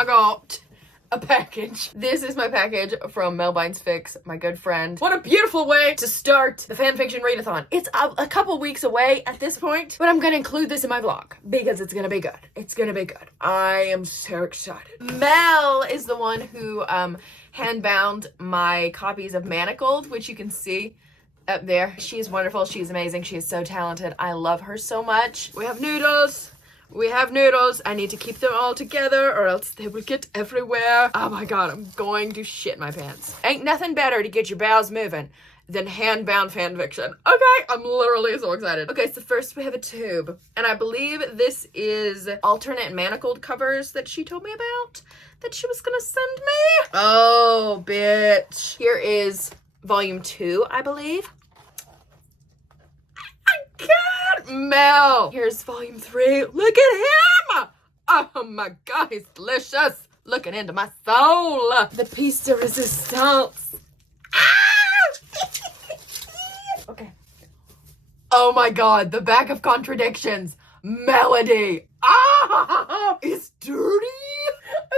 I got a package. This is my package from Melbine's Fix, my good friend. What a beautiful way to start the fanfiction readathon. It's a couple weeks away at this point, but I'm gonna include this in my vlog because it's gonna be good. It's gonna be good. I am so excited. Mel is the one who hand bound my copies of Manacled, which you can see up there. She's wonderful. She's amazing. She is so talented. I love her so much. We have noodles. We have noodles. I need to keep them all together or else they will get everywhere. Oh my god, I'm going to shit my pants. Ain't nothing better to get your bowels moving than hand-bound fanfiction. Okay, I'm literally so excited. Okay, so first we have a tube. And I believe this is alternate Manacled covers that she told me about that she was gonna send me. Oh, bitch. Here is volume 2, I believe. God, Mel. Here's volume 3. Look at him. Oh my god, he's delicious. Looking into my soul. The piece de resistance. Okay. Oh my god, the back of contradictions. Melody. Ah, it's dirty.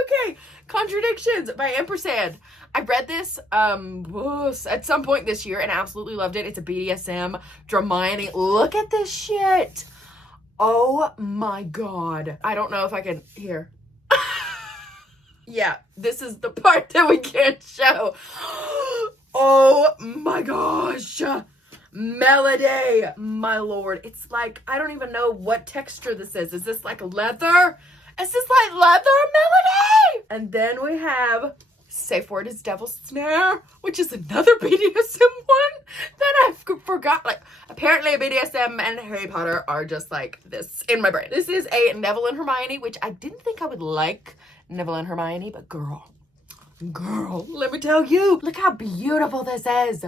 Okay, Contradictions by Ampersand. I read this at some point this year and absolutely loved it. It's a BDSM Dramini. Look at this shit. Oh my god. I don't know if I can hear. Yeah, this is the part that we can't show. Oh my gosh. Melody, my lord. It's like, I don't even know what texture this is. Is this like leather? Is this like leather, Melody? And then we have Safe Word is Devil Snare, which is another BDSM one that I forgot. Like, apparently BDSM and Harry Potter are just like this in my brain. This is a Neville and Hermione, which I didn't think I would like Neville and Hermione, but girl, let me tell you, look how beautiful this is.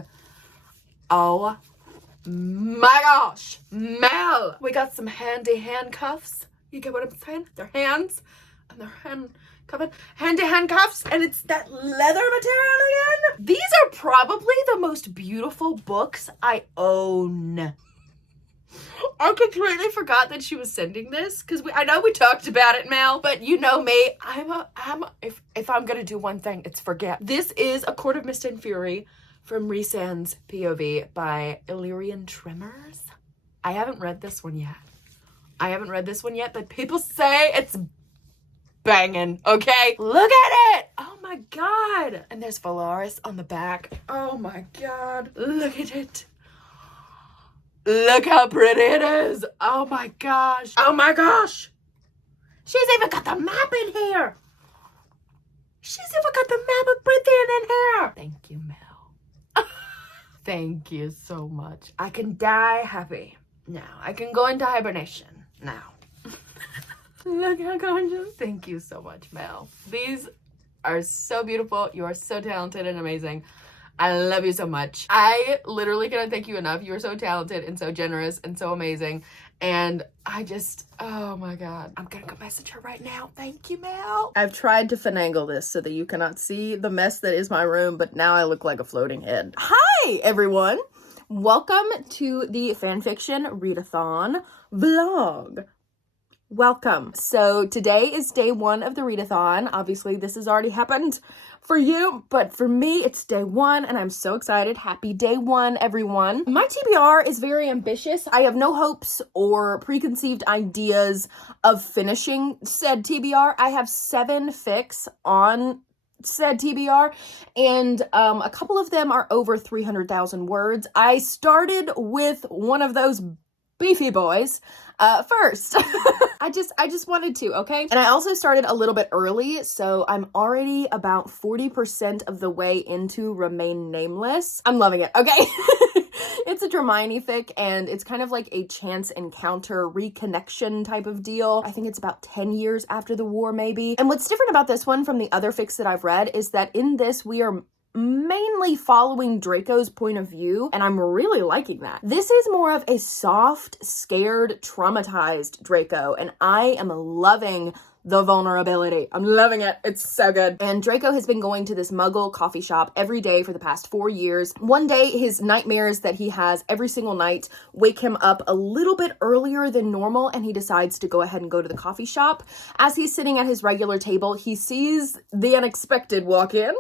Oh my gosh, Mel. We got some handy handcuffs. You get what I'm saying? They're hands and they're handy handcuffs, and it's that leather material again. These are probably the most beautiful books I own. I completely forgot that she was sending this because I know we talked about it, Mel, but you know me, if I'm gonna do one thing, it's forget. This is A Court of Mist and Fury from Rhysand's POV by Illyrian Tremors. I haven't read this one yet, but people say it's banging, okay? Look at it! Oh my god! And there's Valaris on the back. Oh my god. Look at it. Look how pretty it is. Oh my gosh. Oh my gosh. She's even got the map in here. She's even got the map of Britain in here. Thank you, Mel. Thank you so much. I can die happy now. I can go into hibernation now. Look how gorgeous. Thank you so much, Mel. These are so beautiful. You are so talented and amazing. I love you so much. I literally cannot thank you enough. You are so talented and so generous and so amazing. And I just, oh my god. I'm gonna go message her right now. Thank you, Mel. I've tried to finagle this so that you cannot see the mess that is my room, but now I look like a floating head. Hi, everyone. Welcome to the Fanfiction Readathon vlog. Welcome. So today is day 1 of the readathon. Obviously, this has already happened for you, but for me, it's day 1, and I'm so excited. Happy day 1, everyone. My TBR is very ambitious. I have no hopes or preconceived ideas of finishing said TBR. I have 7 fics on said TBR, and a couple of them are over 300,000 words. I started with one of those beefy boys first. I just wanted to, okay? And I also started a little bit early, so I'm already about 40% of the way into Remain Nameless. I'm loving it, okay? It's a Dramini fic, and it's kind of like a chance encounter reconnection type of deal. I think it's about 10 years after the war, maybe. And what's different about this one from the other fics that I've read is that in this, we are mainly following Draco's point of view, and I'm really liking that. This is more of a soft, scared, traumatized Draco, and I am loving the vulnerability. I'm loving it. It's so good. And Draco has been going to this Muggle coffee shop every day for the past 4 years. One day, his nightmares that he has every single night wake him up a little bit earlier than normal, and he decides to go ahead and go to the coffee shop. As he's sitting at his regular table, he sees the unexpected walk in.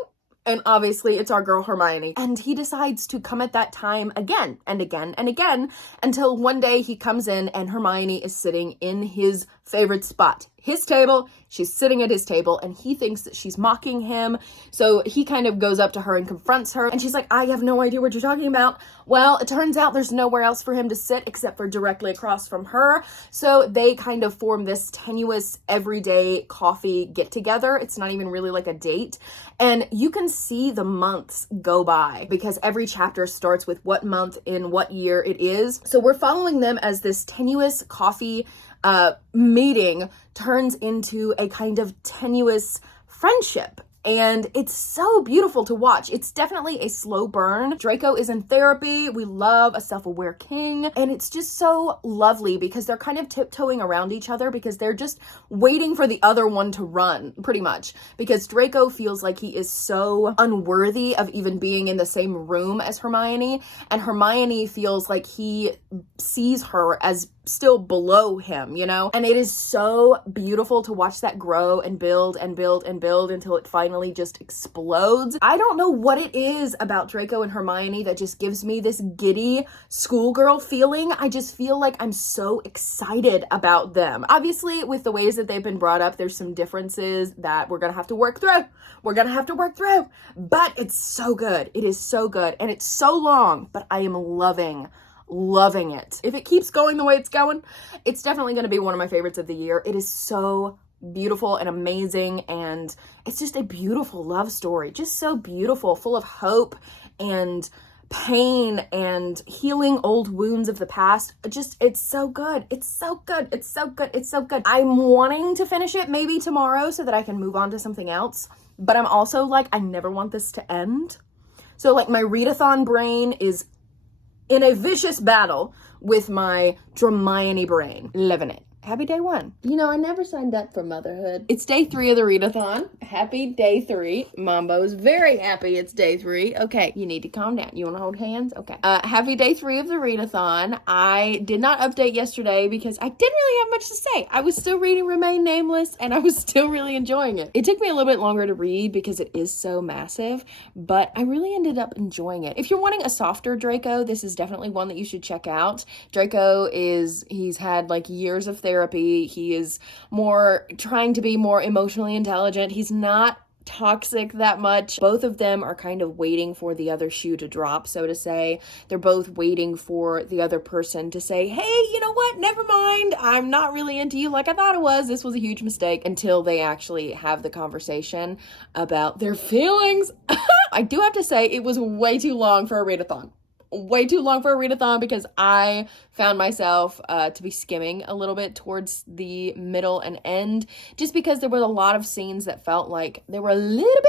And obviously, it's our girl Hermione. And he decides to come at that time again and again and again until one day he comes in and Hermione is sitting in his favorite spot. His table, she's sitting at his table, and he thinks that she's mocking him. So he kind of goes up to her and confronts her, and she's like, I have no idea what you're talking about. Well, it turns out there's nowhere else for him to sit except for directly across from her. So they kind of form this tenuous everyday coffee get together. It's not even really like a date. And you can see the months go by because every chapter starts with what month in what year it is. So we're following them as this tenuous coffee meeting turns into a kind of tenuous friendship. And it's so beautiful to watch. It's definitely a slow burn. Draco is in therapy. We love a self-aware king. And it's just so lovely because they're kind of tiptoeing around each other because they're just waiting for the other one to run, pretty much. Because Draco feels like he is so unworthy of even being in the same room as Hermione. And Hermione feels like he sees her as still below him, you know? And it is so beautiful to watch that grow and build and build and build until it finally just explodes. I don't know what it is about Draco and Hermione that just gives me this giddy schoolgirl feeling. I just feel like I'm so excited about them. Obviously, with the ways that they've been brought up, there's some differences that we're gonna have to work through. But it's so good. It is so good. And it's so long, but I am loving it. If it keeps going the way it's going, it's definitely going to be one of my favorites of the year. It is so beautiful and amazing, and it's just a beautiful love story. Just so beautiful, full of hope and pain and healing old wounds of the past. It's so good. It's so good. It's so good. It's so good. I'm wanting to finish it maybe tomorrow so that I can move on to something else, but I'm also like, I never want this to end. So like my readathon brain is in a vicious battle with my Hermione brain. Living it. Happy day 1. You know, I never signed up for motherhood. It's day 3 of the readathon. Happy day 3. Mambo's very happy it's day 3. Okay, you need to calm down. You want to hold hands? Okay. Happy day 3 of the readathon. I did not update yesterday because I didn't really have much to say. I was still reading Remain Nameless, and I was still really enjoying it. It took me a little bit longer to read because it is so massive, but I really ended up enjoying it. If you're wanting a softer Draco, this is definitely one that you should check out. Draco he's had like years of therapy. He is more trying to be more emotionally intelligent. He's not toxic that much. Both of them are kind of waiting for the other shoe to drop, so to say. They're both waiting for the other person to say, hey, you know what? Never mind. I'm not really into you like I thought it was. This was a huge mistake, until they actually have the conversation about their feelings. I do have to say it was way too long for a readathon. Because I found myself to be skimming a little bit towards the middle and end, just because there were a lot of scenes that felt like they were a little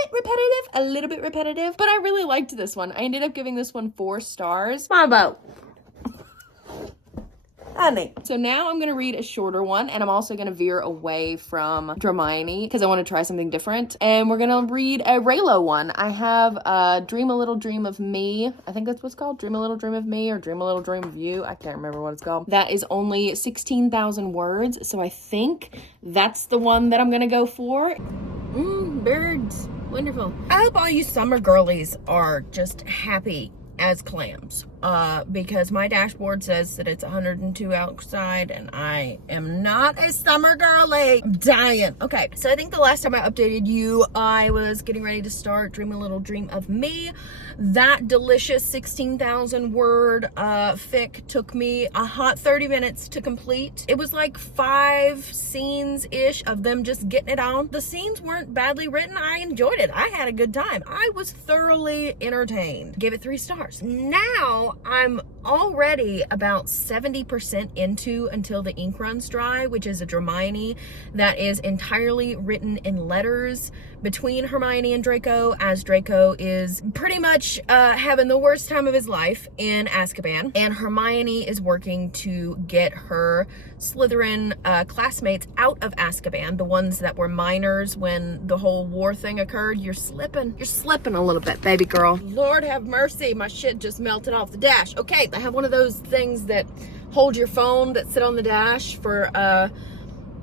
bit repetitive, but I really liked this one. I ended up giving this one 4 stars. Mambo. Honey. So now I'm going to read a shorter one, and I'm also going to veer away from Hermione because I want to try something different. And we're going to read a Raylo one. I have Dream a Little Dream of Me. I think that's what's called. Dream a Little Dream of Me or Dream a Little Dream of You. I can't remember what it's called. That is only 16,000 words. So I think that's the one that I'm going to go for. Birds. Wonderful. I hope all you summer girlies are just happy as clams, because my dashboard says that it's 102 outside, and I am not a summer girly. I'm dying. Okay, so I think the last time I updated you, I was getting ready to start Dream a Little Dream of Me. That delicious 16,000 word fic took me a hot 30 minutes to complete. It was like 5 scenes-ish of them just getting it on. The scenes weren't badly written. I enjoyed it. I had a good time. I was thoroughly entertained. Gave it 3 stars. Now I'm already about 70% into Until the Ink Runs Dry, which is a Hermione that is entirely written in letters between Hermione and Draco, as Draco is pretty much having the worst time of his life in Azkaban, and Hermione is working to get her Slytherin classmates out of Azkaban, the ones that were minors when the whole war thing occurred. You're slipping a little bit, baby girl. Lord have mercy, my shit just melted off the dash. Okay, I have one of those things that hold your phone that sit on the dash for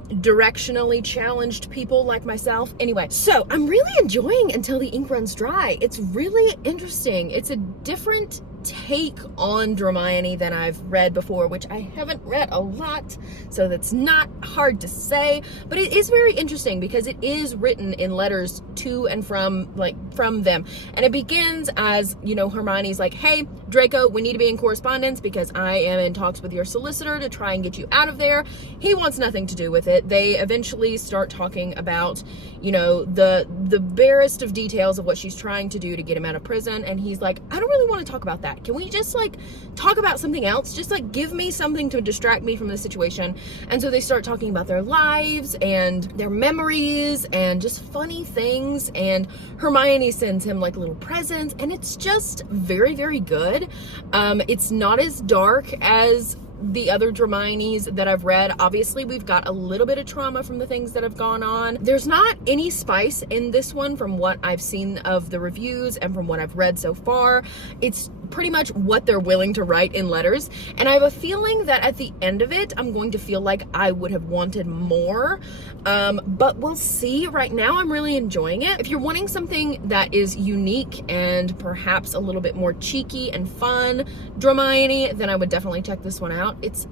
directionally challenged people like myself. Anyway, so I'm really enjoying Until the Ink Runs Dry. It's really interesting. It's a different take on Hermione than I've read before, which I haven't read a lot, so that's not hard to say, but it is very interesting because it is written in letters to and from them, and it begins as, you know, Hermione's like, hey Draco, we need to be in correspondence because I am in talks with your solicitor to try and get you out of there. He wants nothing to do with it. They eventually start talking about, you know, the barest of details of what she's trying to do to get him out of prison, and he's like, I don't really want to talk about that. Can we just like talk about something else? Just like give me something to distract me from the situation. And so they start talking about their lives and their memories and just funny things, and Hermione sends him like little presents, and it's just very, very good. It's not as dark as the other Hermiones that I've read. Obviously, we've got a little bit of trauma from the things that have gone on. There's not any spice in this one from what I've seen of the reviews and from what I've read so far. It's pretty much what they're willing to write in letters, and I have a feeling that at the end of it I'm going to feel like I would have wanted more, but we'll see. Right now I'm really enjoying it. If you're wanting something that is unique and perhaps a little bit more cheeky and fun Hermione, then I would definitely check this one out. It's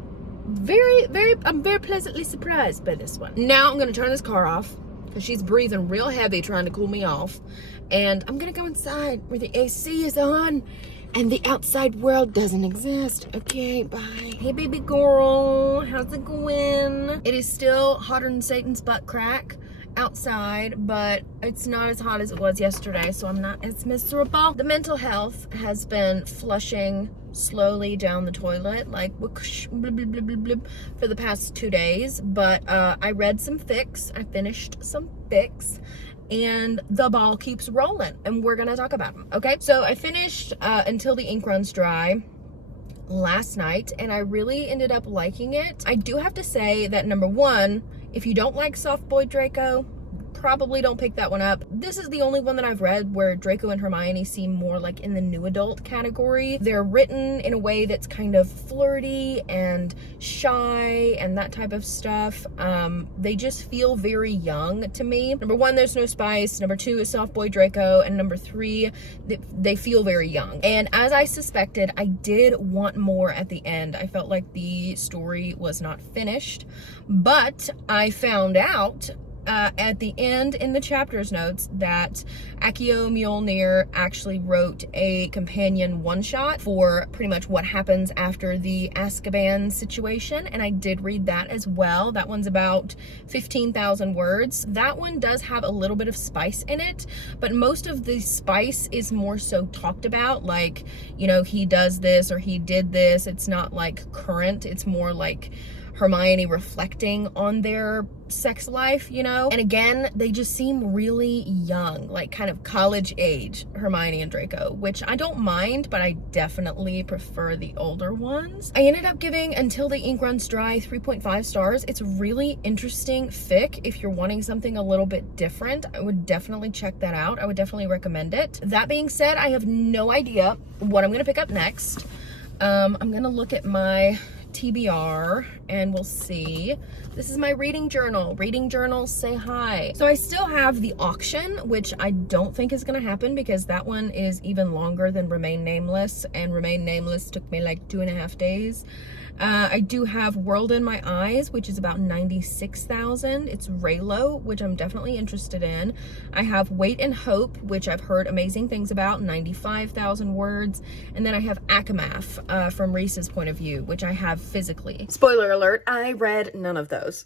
I'm very pleasantly surprised by this one. Now I'm going to turn this car off because she's breathing real heavy trying to cool me off, and I'm gonna go inside where the AC is on and the outside world doesn't exist. Okay, bye. Hey baby girl, how's it going? It is still hotter than Satan's butt crack outside, but it's not as hot as it was yesterday, so I'm not as miserable. The mental health has been flushing slowly down the toilet, like whoosh, blub, blub, blub, blub, blub, for the past 2 days, but I read some fics. I finished some fics, and the ball keeps rolling, and we're gonna talk about them. Okay, so I finished Until the Ink Runs Dry last night, and I really ended up liking it. I do have to say that, number one, if you don't like Soft Boy Draco, probably don't pick that one up. This is the only one that I've read where Draco and Hermione seem more like in the new adult category. They're written in a way that's kind of flirty and shy and that type of stuff. They just feel very young to me. Number one, there's no spice. Number two is Soft Boy Draco. And number three, they feel very young. And as I suspected, I did want more at the end. I felt like the story was not finished, but I found out at the end in the chapter's notes that Accio Mjolnir actually wrote a companion one-shot for pretty much what happens after the Azkaban situation, and I did read that as well. That one's about 15,000 words. That one does have a little bit of spice in it, but most of the spice is more so talked about, like, you know, he does this or he did this. It's not like current, it's more like Hermione reflecting on their sex life, you know? And again, they just seem really young, like kind of college age, Hermione and Draco, which I don't mind, but I definitely prefer the older ones. I ended up giving Until the Ink Runs Dry 3.5 stars. It's a really interesting fic. If you're wanting something a little bit different, I would definitely check that out. I would definitely recommend it. That being said, I have no idea what I'm gonna pick up next. I'm gonna look at my TBR and we'll see. This is my reading journal. Reading journals say hi. So I still have the auction, which I don't think is gonna happen because that one is even longer than Remain Nameless, and Remain Nameless took me like 2.5 days. I do have World in My Eyes, which is about 96,000. It's Raylo, which I'm definitely interested in. I have Wait and Hope, which I've heard amazing things about, 95,000 words. And then I have Akamath from Reese's Point of View, which I have physically. Spoiler alert, I read none of those.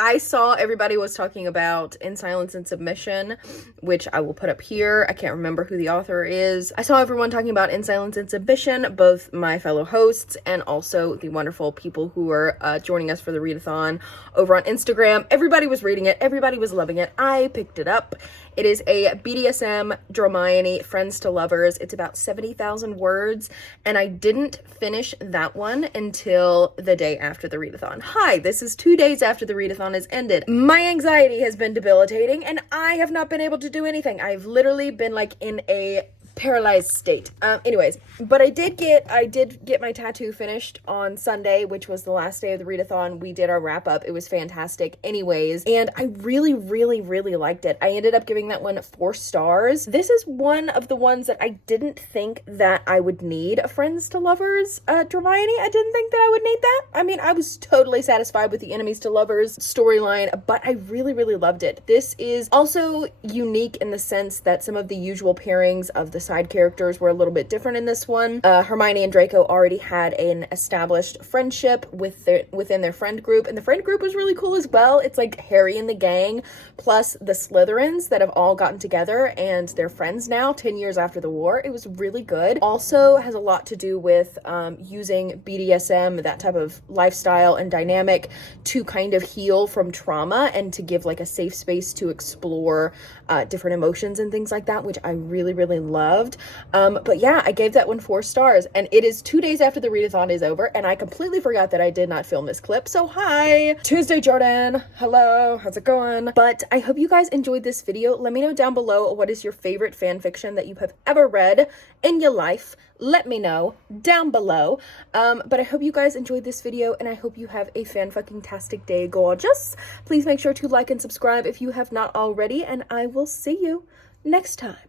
I saw everybody was talking about In Silence and Submission, which I will put up here. I can't remember who the author is. I saw everyone talking about In Silence and Submission, both my fellow hosts and also the wonderful people who are joining us for the readathon over on Instagram. Everybody was reading it. Everybody was loving it. I picked it up. It is a BDSM Dramione Friends to Lovers. It's about 70,000 words, and I didn't finish that one until the day after the readathon. Hi, this is 2 days after the readathon has ended. My anxiety has been debilitating, and I have not been able to do anything. I've literally been like in a paralyzed state. Anyways, but I did get my tattoo finished on Sunday, which was the last day of the readathon. We did our wrap up. It was fantastic anyways, and I really liked it. I ended up giving that one 4 stars. This is one of the ones that I didn't think that I would need a Friends to Lovers Dramione. I didn't think that I would need that. I mean, I was totally satisfied with the Enemies to Lovers storyline, but I really loved it. This is also unique in the sense that some of the usual pairings of the side characters were a little bit different in this one. Hermione and Draco already had an established friendship within their friend group, and the friend group was really cool as well. It's like Harry and the gang plus the Slytherins that have all gotten together and they're friends now 10 years after the war. It was really good. Also has a lot to do with using BDSM, that type of lifestyle and dynamic, to kind of heal from trauma and to give like a safe space to explore different emotions and things like that, which I really loved. But yeah, I gave that one 4 stars, and it is 2 days after the readathon is over, and I completely forgot that I did not film this clip. So hi, Tuesday Jordan. Hello, how's it going? But I hope you guys enjoyed this video. Let me know down below what is your favorite fan fiction that you have ever read in your life. Let me know down below. But I hope you guys enjoyed this video, and I hope you have a fan-fucking-tastic day, gorgeous. Please make sure to like and subscribe if you have not already, and I will see you next time.